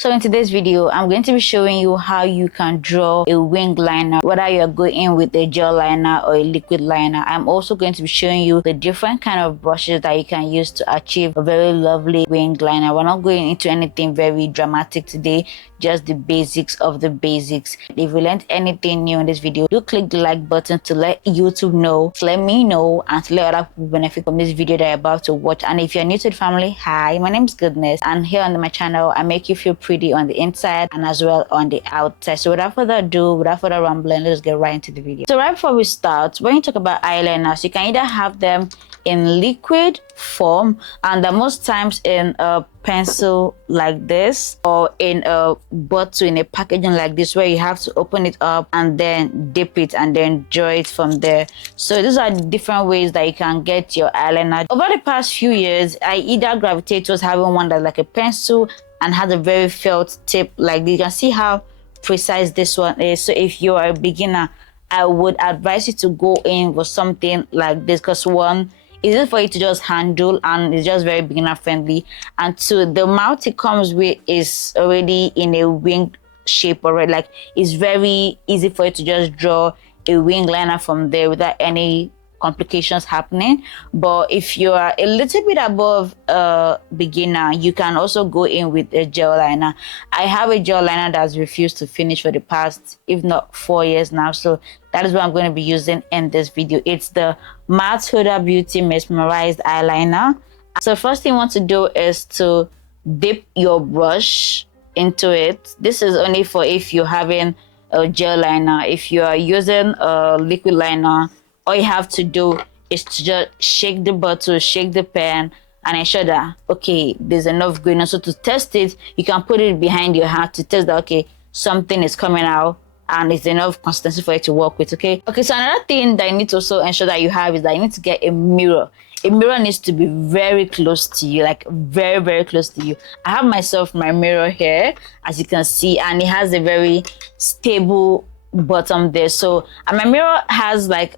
So in today's video, I'm going to be showing you how you can draw a wing liner, whether you're going with a gel liner or a liquid liner. I'm also going to be showing you the different kind of brushes that you can use to achieve a very lovely wing liner. We're not going into anything very dramatic today, just the basics of the basics. If you learned anything new in this video, do click the like button to let YouTube know, to let me know, and to let other people benefit from this video that you're about to watch. And if you're new to the family, hi, my name is Goodness, and here on my channel I make you feel pretty on the inside and as well on the outside. So without further ado, without further rambling, let's get right into the video. So right before we start, when you talk about eyeliners, you can either have them in liquid form, and most times in a pencil like this, or in a bottle in a packaging like this, where you have to open it up and then dip it and then draw it from there. So these are the different ways that you can get your eyeliner. Over the past few years, I either gravitate towards having one that's like a pencil and has a very felt tip like this. You can see how precise this one is. So if you are a beginner, I would advise you to go in with something like this, because one, it's easy for you to just handle and it's just very beginner friendly, and two, the mouth it comes with is already in a wing shape already. Like, it's very easy for you to just draw a wing liner from there without any complications happening. But if you are a little bit above a beginner, you can also go in with a gel liner. I have a gel liner that's refused to finish for the past, if not 4 years now, so that is what I'm going to be using in this video. It's the Matte Huda Beauty Mesmerized Eyeliner. So first thing you want to do is to dip your brush into it. This is only for if you're having a gel liner. If you are using a liquid liner, all you have to do is to just shake the bottle, shake the pen, and ensure that, okay, there's enough going on. So to test it, you can put it behind your hand to test that, okay, something is coming out and it's enough consistency for you to work with, okay? Okay, so another thing that you need to also ensure that you have is that you need to get a mirror. A mirror needs to be very close to you, like very, very close to you. I have myself my mirror here, as you can see, and it has a very stable bottom there. So, and my mirror has like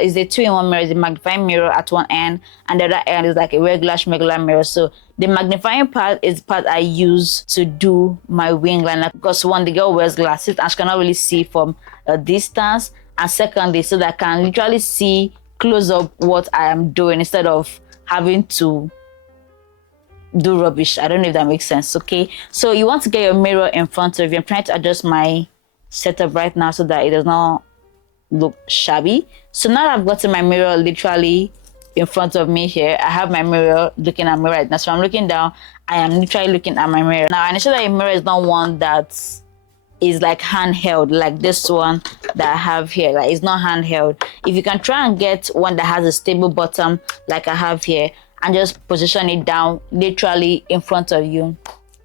is a 2-in-1 mirror. Is a magnifying mirror at one end, and the other end is like a regular mirror. So the magnifying part is the part I use to do my wing liner, because one, the girl wears glasses and she cannot really see from a distance, and secondly, so that I can literally see close up what I am doing instead of having to do rubbish. I don't know if that makes sense. Okay, so you want to get your mirror in front of you. I'm trying to adjust my setup right now so that it does not look shabby. So now I've gotten my mirror literally in front of me here. I have my mirror looking at me right now. So I'm looking down. I am literally looking at my mirror. Now I ensure that your mirror is not one that is like handheld, like this one that I have here. Like, it's not handheld. If you can try and get one that has a stable bottom like I have here, and just position it down literally in front of you,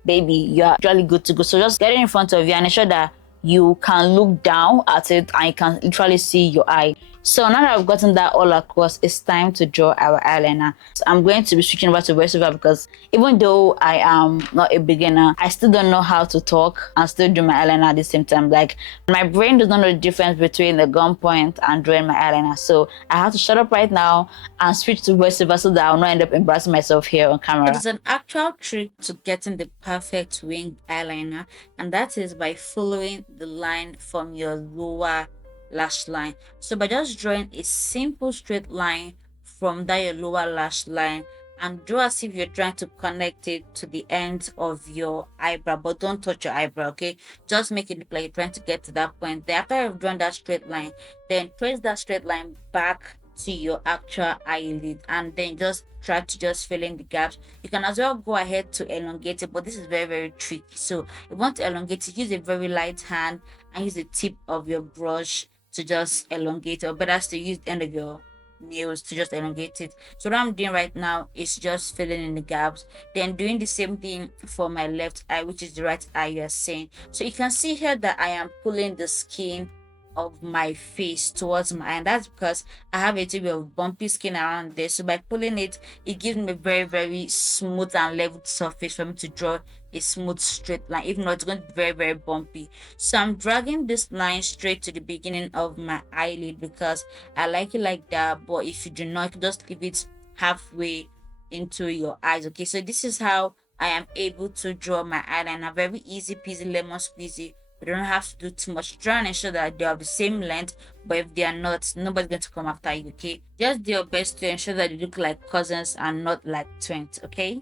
baby, you're really good to go. So just get it in front of you and ensure that you can look down at it and you can literally see your eye. So now that I've gotten that all across, it's time to draw our eyeliner. So I'm going to be switching over to voiceover, because even though I am not a beginner, I still don't know how to talk and still do my eyeliner at the same time. Like, my brain does not know the difference between the gun point and drawing my eyeliner. So I have to shut up right now and switch to voiceover so that I'll not end up embarrassing myself here on camera. There's an actual trick to getting the perfect winged eyeliner, and that is by following the line from your lower lash line. So by just drawing a simple straight line from that your lower lash line, and draw as if you're trying to connect it to the end of your eyebrow, but don't touch your eyebrow, okay? Just make it look like you're trying to get to that point. Then after you've drawn that straight line, then trace that straight line back to your actual eyelid, and then just try to just fill in the gaps. You can as well go ahead to elongate it, but this is very, very tricky. So if you want to elongate it, use a very light hand and use the tip of your brush to just elongate it, or better still, use the end of your nails to just elongate it. So what I'm doing right now is just filling in the gaps, then doing the same thing for my left eye, which is the right eye you are seeing. So you can see here that I am pulling the skin of my face towards my eye, and that's because I have a little bit of bumpy skin around there. So by pulling it, it gives me a very, very smooth and leveled surface for me to draw a smooth straight line. If not, it's going to be very, very bumpy. So I'm dragging this line straight to the beginning of my eyelid because I like it like that. But if you do not, you can just leave it halfway into your eyes. Okay, so this is how I am able to draw my eyeliner. Very easy peasy, lemon squeezy. You don't have to do too much. Try and ensure that they have the same length, but if they are not, nobody's going to come after you, okay? Just do your best to ensure that you look like cousins and not like twins, okay?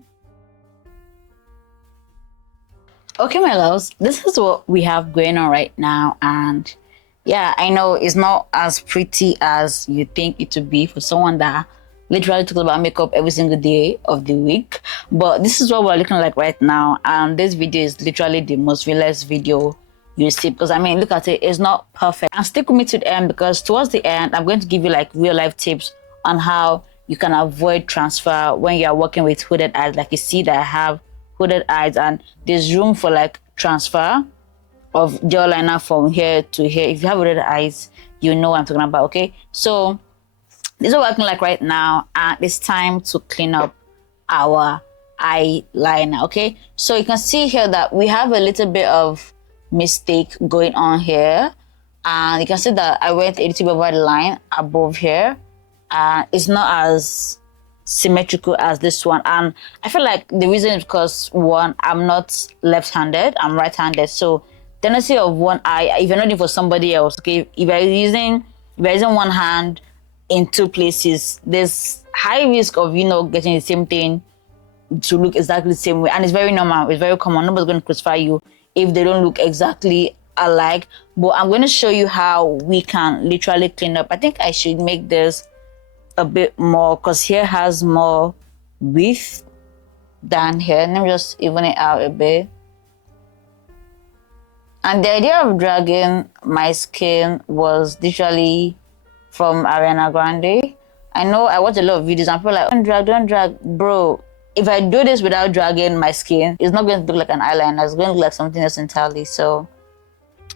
Okay, my loves, this is what we have going on right now, and yeah, I know it's not as pretty as you think it to be for someone that literally talks about makeup every single day of the week, but this is what we're looking like right now, and this video is literally the most realist video you see, because I mean, look at it, it's not perfect. And stick with me to the end, because towards the end I'm going to give you like real life tips on how you can avoid transfer when you are working with hooded eyes. Like you see that I have hooded eyes, and there's room for like transfer of gel liner from here to here. If you have hooded eyes, you know what I'm talking about, okay? So this is what we're looking like right now, and it's time to clean up our eyeliner, okay? So you can see here that we have a little bit of mistake going on here, and you can see that I went a little bit over the line above here, and it's not as symmetrical as this one. And I feel like the reason is because, one, I'm not left-handed, I'm right-handed, so tendency of one eye, if you're not doing for somebody else, okay, if you're using one hand in two places, there's high risk of, you know, getting the same thing to look exactly the same way. And it's very normal, it's very common. Nobody's going to crucify you if they don't look exactly alike. But I'm going to show you how we can literally clean up. I think I should make this a bit more, because here has more width than here. Let me just even it out a bit. And the idea of dragging my skin was literally from Ariana Grande. I know I watch a lot of videos and people are like, don't drag. Bro, if I do this without dragging my skin, it's not going to look like an eyeliner. It's going to look like something else entirely. So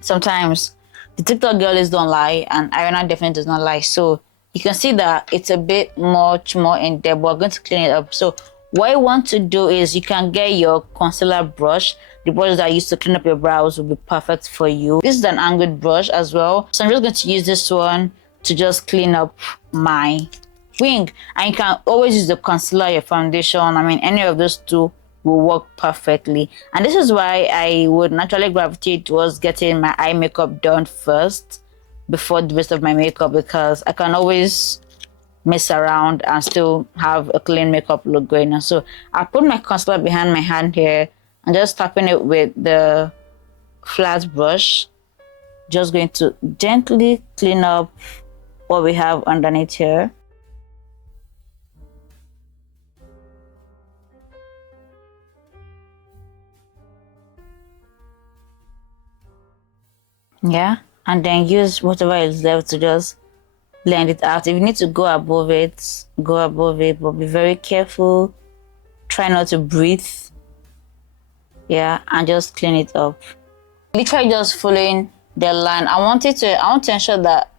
sometimes the TikTok girlies don't lie, and Ariana definitely does not lie. So you can see that it's a bit much more in depth. We're going to clean it up. So what you want to do is you can get your concealer brush. The brush that I used to clean up your brows will be perfect for you. This is an angled brush as well. So I'm just going to use this one to just clean up my wing. And you can always use the concealer, your foundation. I mean, any of those two will work perfectly. And this is why I would naturally gravitate towards getting my eye makeup done first before the rest of my makeup, because I can always mess around and still have a clean makeup look going on. So I put my concealer behind my hand here and just tapping it with the flat brush. Just going to gently clean up what we have underneath here. Yeah, and then use whatever is left to just blend it out. If you need to go above it, but be very careful. Try not to breathe. Yeah, and just clean it up. Literally just following the line. I want to ensure that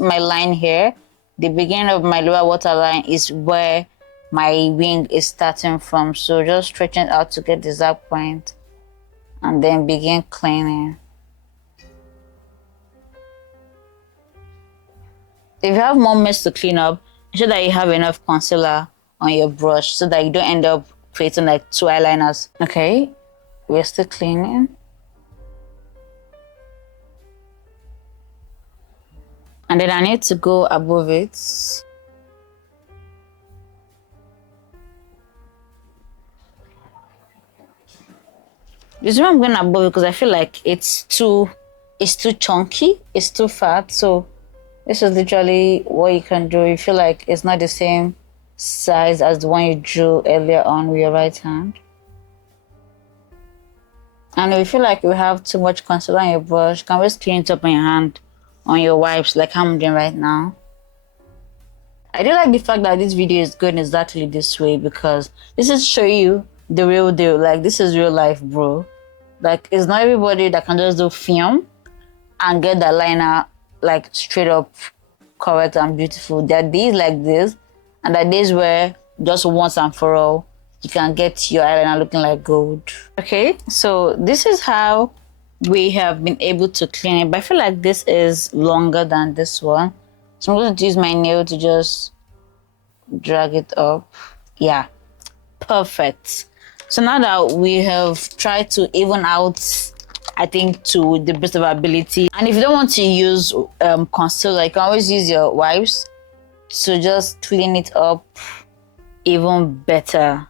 my line here, the beginning of my lower waterline, is where my wing is starting from. So just stretching it out to get the exact point, and then begin cleaning. If you have more mess to clean up, ensure that you have enough concealer on your brush so that you don't end up creating like two eyeliners. Okay, we're still cleaning. And then I need to go above it. This is why I'm going above it, because I feel like it's too chunky, it's too fat. So this is literally what you can do. You feel like it's not the same size as the one you drew earlier on with your right hand. And if you feel like you have too much concealer on your brush, you can just clean it up on your hand, on your wipes, like I'm doing right now. I do like the fact that this video is going exactly this way, because this is show you the real deal. Like, this is real life, bro. Like, it's not everybody that can just do film and get the liner like straight up correct and beautiful. There are days like this, and there are days where just once and for all you can get your eyeliner looking like gold. Okay, so this is how we have been able to clean it, but I feel like this is longer than this one, so I'm going to use my nail to just drag it up. Yeah, perfect. So now that we have tried to even out, I think, to the best of our ability, and if you don't want to use concealer, you can always use your wipes to just clean it up even better.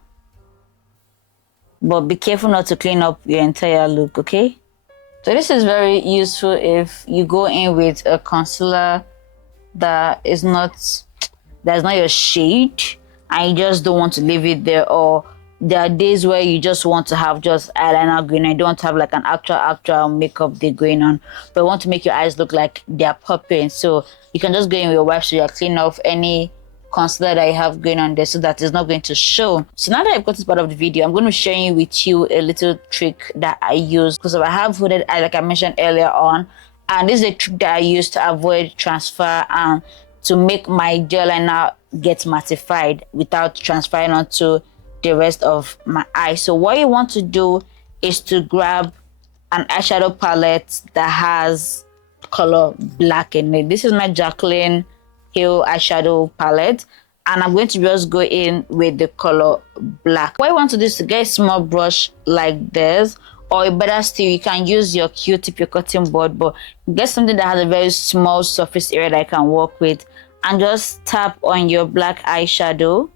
But be careful not to clean up your entire look, okay? So this is very useful if you go in with a concealer that is not your shade and you just don't want to leave it there, or there are days where you just want to have just eyeliner going on. You don't want to have like an actual makeup day going on, but you want to make your eyes look like they're popping. So you can just go in with your wipes so you're cleaning off any concealer that you have going on there so that it's not going to show. So now that I've got this part of the video, I'm going to be sharing with you a little trick that I use because I have hooded eye, like I mentioned earlier on, and this is a trick that I use to avoid transfer and to make my gel liner get mattified without transferring onto the rest of my eye. So what you want to do is to grab an eyeshadow palette that has color black in it. This is my Jacqueline Hill eyeshadow palette, and I'm going to just go in with the color black. What you want to do is to get a small brush like this, or better still, you can use your Q-tip, your cutting board, but get something that has a very small surface area that I can work with, and just tap on your black eyeshadow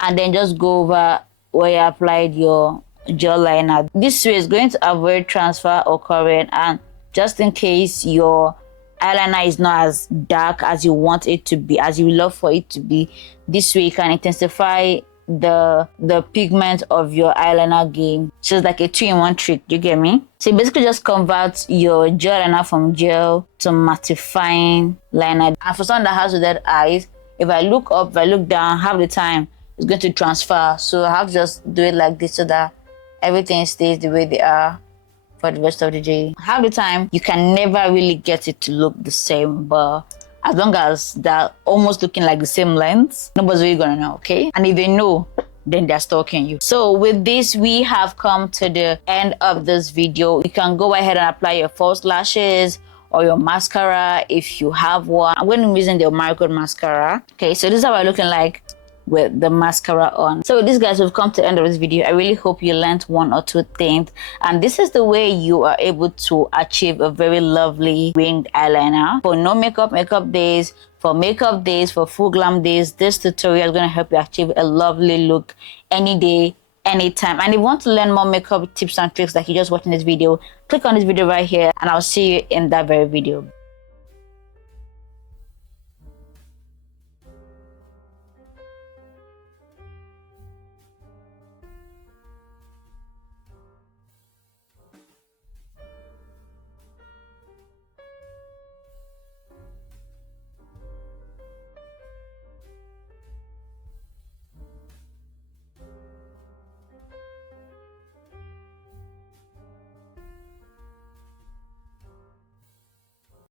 and then just go over where you applied your gel liner. This way is going to avoid transfer occurring, and just in case your eyeliner is not as dark as you want it to be, as you love for it to be, this way you can intensify the pigment of your eyeliner game. So it's like a 2-in-1 trick, you get me? So you basically just convert your gel liner from gel to mattifying liner. And for someone that has red eyes, if I look up, if I look down, half the time it's going to transfer. So I have to just do it like this so that everything stays the way they are for the rest of the day. Half the time you can never really get it to look the same, but as long as they're almost looking like the same length, nobody's really gonna know, okay? And if they know, then they're stalking you. So with this, we have come to the end of this video. You can go ahead and apply your false lashes or your mascara if you have one. I'm going to be using the Marigold mascara. Okay, so this is how I'm looking like with the mascara on. So with this, guys, we've come to the end of this video. I really hope you learned 1 or 2 things, and this is the way you are able to achieve a very lovely winged eyeliner for no makeup days, for makeup days, for full glam days. This tutorial is going to help you achieve a lovely look any day, anytime. And if you want to learn more makeup tips and tricks like you just watched in this video, click on this video right here, and I'll see you in that very video.